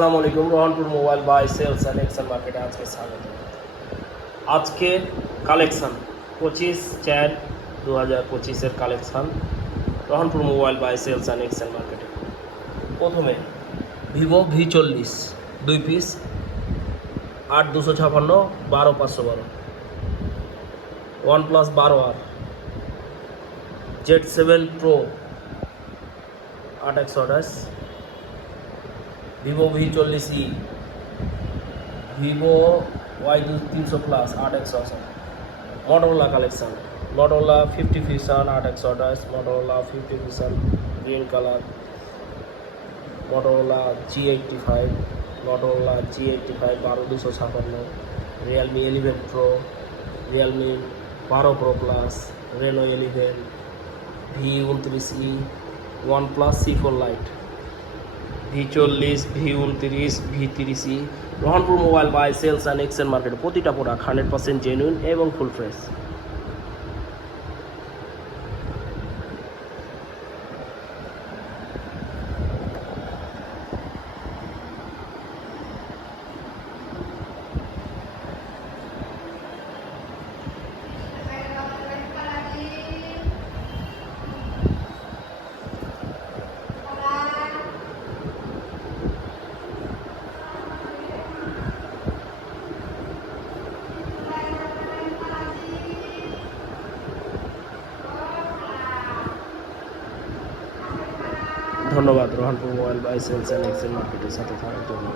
আসসালামু আলাইকুম। Rahanpur mobile buy sales and excel মার্কেটে আজকে স্বাগত। আজকে collection 25/4/2025 collection Rahanpur mobile buy sales and excel মার্কেটে। প্রথমে Vivo V40 2 piece 8/256 12/512, OnePlus 12R, Z7 Pro 8/128, Vivo V40e, Vivo Y300 plus 8/168, Motorola collection Motorola 50 vision 8/128, Motorola 50 vision green colour, Motorola G85, Motorola G85 12/256, Realme 11 pro, Realme 12 pro plus, Reno 11, V29e, OnePlus C4 lite, V40, V29, V30e। Rahanpur mobile buy sales and excel market. প্রতিটা product 100% genuine এবং full fresh. ধন্যবাদ Rahanpur mobile buy sales and excel মার্কেটের সাথে থাকার জন্য।